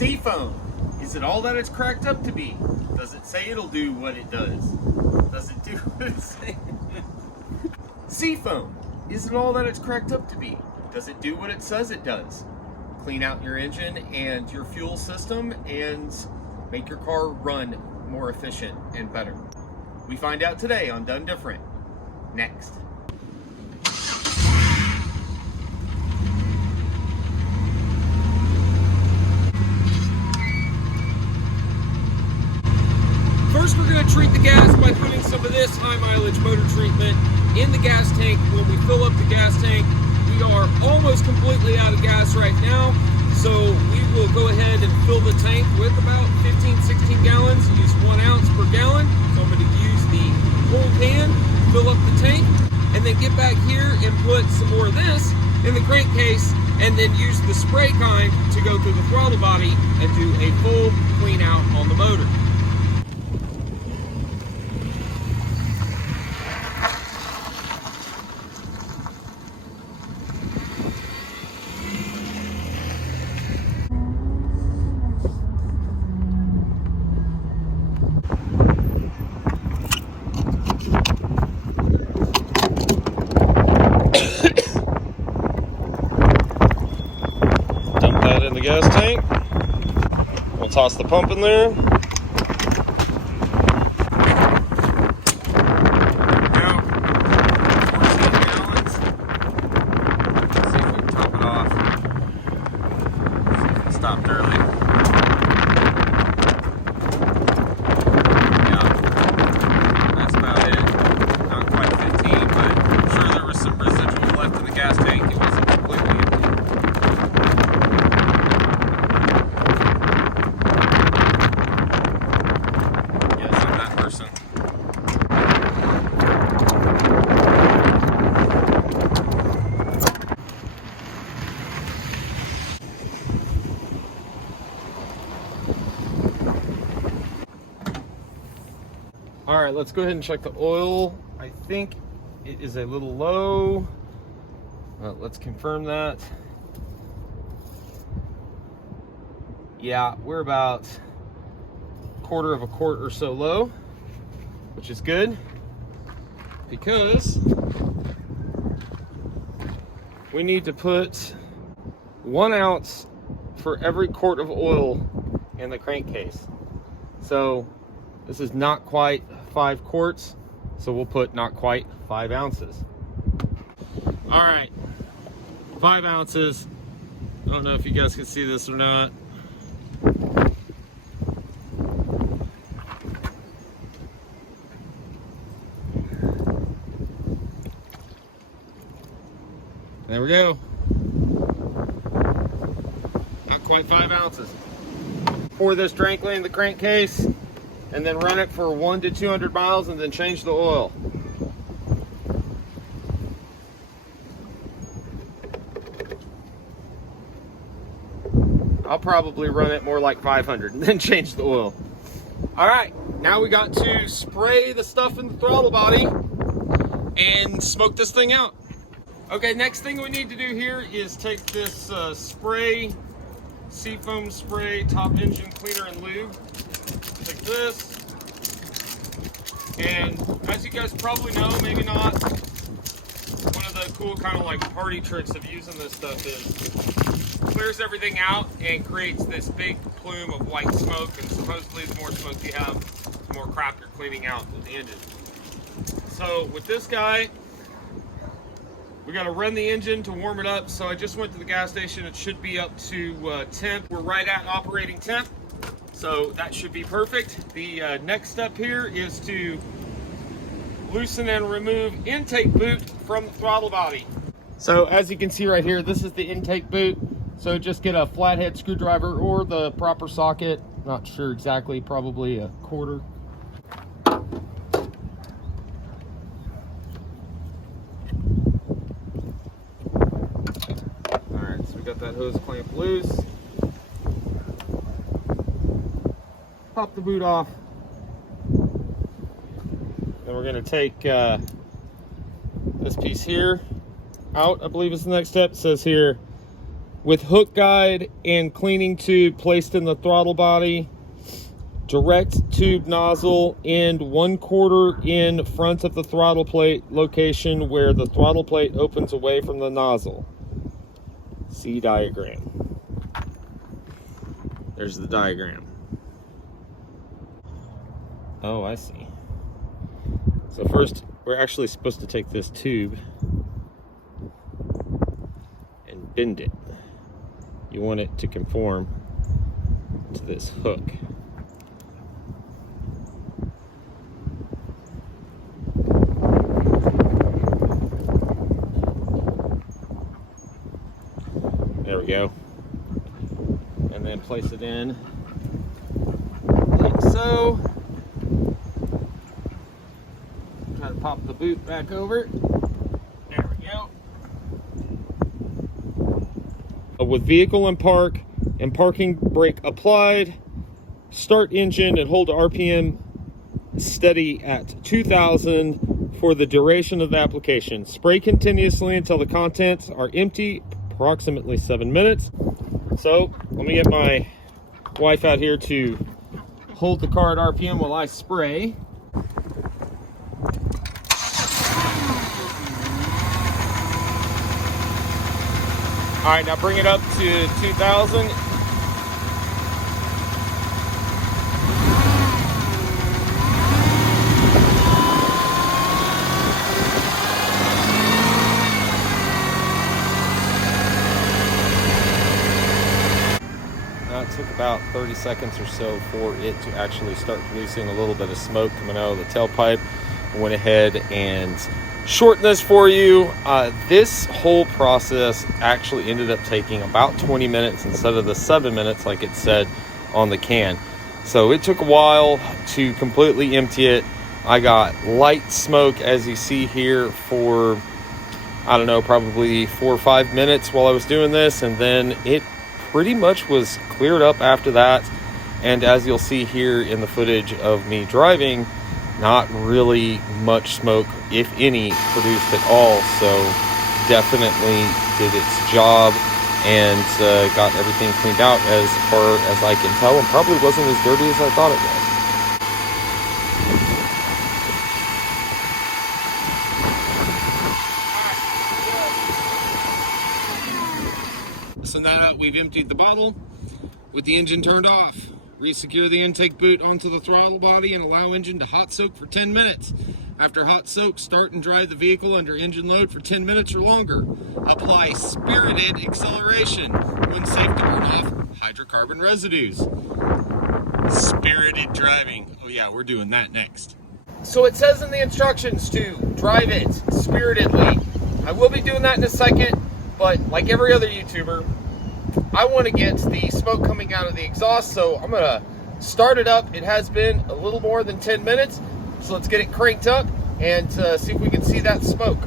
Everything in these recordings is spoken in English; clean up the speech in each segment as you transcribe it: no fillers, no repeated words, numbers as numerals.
Seafoam. Is it all that it's cracked up to be? Does it say it'll do what it does? Does it do what it says? Seafoam. Is it all that it's cracked up to be? Does it do what it says it does? Clean out your engine and your fuel system and make your car run more efficient and better. We find out today on Done Different. Next. First, we're going to treat the gas by putting some of this high mileage motor treatment in the gas tank. When we fill up the gas tank, we are almost completely out of gas right now. So we will go ahead and fill the tank with about 15-16 gallons. Use 1 ounce per gallon. So I'm going to use the whole can, fill up the tank, and then get back here and put some more of this in the crankcase, and then use the spray kind to go through the throttle body and do a full clean out on the motor. Dump that in the gas tank. We'll toss the pump in there. Stopped early. Yeah, that's about it. Not quite 15, but I'm sure there was some residual left in the gas tank. It wasn't completely empty. Yes, I'm that person. All right, let's go ahead and check the oil. I think it is a little low. Let's confirm that. Yeah, we're about 1/4 of a quart or so low, which is good because we need to put 1 ounce for every quart of oil in the crankcase. So this is not quite 5 quarts, so we'll put not quite 5 ounces. All right, 5 ounces. I don't know if you guys can see this or not. There we go. Not quite 5 ounces. Pour this directly in the crankcase and then run it for 100 to 200 miles and then change the oil. I'll probably run it more like 500 and then change the oil. All right, now we got to spray the stuff in the throttle body and smoke this thing out. Okay, next thing we need to do here is take this spray, seafoam spray, top engine cleaner and lube. Take this, and as you guys probably know, maybe not, one of the cool kind of like party tricks of using this stuff is clears everything out and creates this big plume of white smoke, and supposedly the more smoke you have, the more crap you're cleaning out of the engine. So with this guy, we got to run the engine to warm it up. So I just went to the gas station. It should be up to temp. We're right at operating temp, so that should be perfect. The next step here is to loosen and remove intake boot from the throttle body. So as you can see right here, this is the intake boot. So just get a flathead screwdriver or the proper socket. Not sure exactly, probably a 1/4. Alright, so we got that hose clamp loose. Pop the boot off. Then we're going to take this piece here out, I believe is the next step. It says here with hook guide and cleaning tube placed in the throttle body, direct tube nozzle and 1/4 in front of the throttle plate location where the throttle plate opens away from the nozzle. See diagram. There's the diagram. Oh, I see. So first, we're actually supposed to take this tube and bend it. You want it to conform to this hook. There we go. And then place it in like so. Try to pop the boot back over. There we go. With vehicle in park and parking brake applied, start engine and hold RPM steady at 2000 for the duration of the application. Spray continuously until the contents are empty, approximately 7 minutes. So let me get my wife out here to hold the car at RPM while I spray. All right, now bring it up to 2000. Now it took about 30 seconds or so for it to actually start producing a little bit of smoke coming out of the tailpipe. I went ahead and shorten this for you. This whole process actually ended up taking about 20 minutes instead of the 7 minutes like it said on the can. So it took a while to completely empty it. I got light smoke, as you see here, for I don't know, probably 4 or 5 minutes while I was doing this, and then it pretty much was cleared up after that. And as you'll see here in the footage of me driving, not really much smoke, if any, produced at all. So definitely did its job and got everything cleaned out as far as I can tell, and probably wasn't as dirty as I thought it was. So now we've emptied the bottle with the engine turned off. Resecure the intake boot onto the throttle body and allow engine to hot soak for 10 minutes. After hot soak, start and drive the vehicle under engine load for 10 minutes or longer. Apply spirited acceleration when safe to burn off hydrocarbon residues. Spirited driving. Oh yeah, we're doing that next. So it says in the instructions to drive it spiritedly. I will be doing that in a second, but like every other YouTuber, I want to get the smoke coming out of the exhaust, so I'm going to start it up. It has been a little more than 10 minutes, so let's get it cranked up and see if we can see that smoke.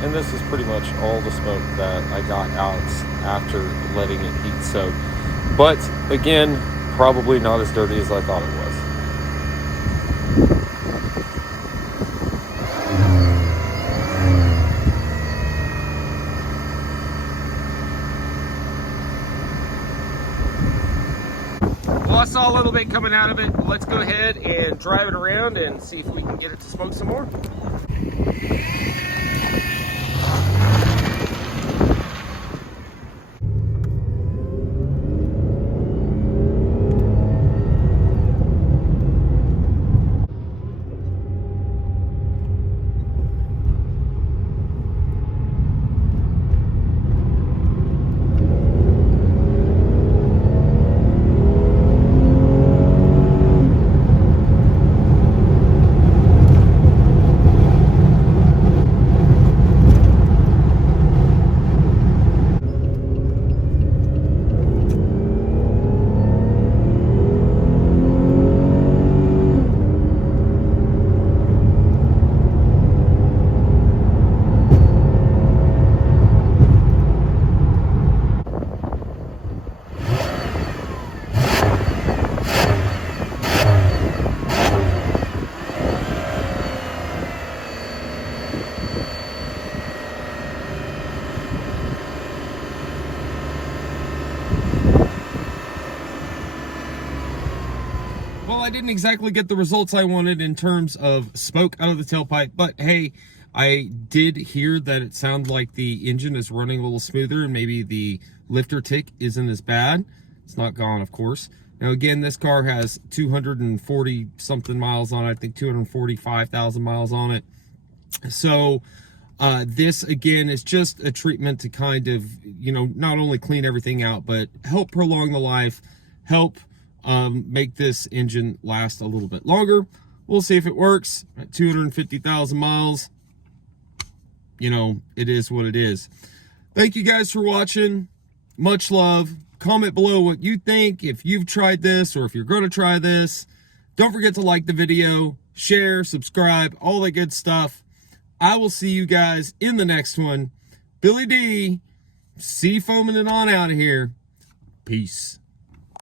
And this is pretty much all the smoke that I got out after letting it heat soak. But again, probably not as dirty as I thought it was. Well, I saw a little bit coming out of it. Let's go ahead and drive it around and see if we can get it to smoke some more. I didn't exactly get the results I wanted in terms of smoke out of the tailpipe, but hey, I did hear that it sounded like the engine is running a little smoother and maybe the lifter tick isn't as bad. It's not gone, of course. Now again, this car has 240 something miles on it. I think 245,000 miles on it. So this again is just a treatment to kind of, you know, not only clean everything out, but help prolong the life, help make this engine last a little bit longer. We'll see if it works at 250,000 miles. You know, it is what it is. Thank you guys for watching. Much love. Comment below what you think, if you've tried this or if you're going to try this. Don't forget to like the video, share, subscribe, all that good stuff. I will see you guys in the next one. Billy D, seafoaming it on out of here. Peace.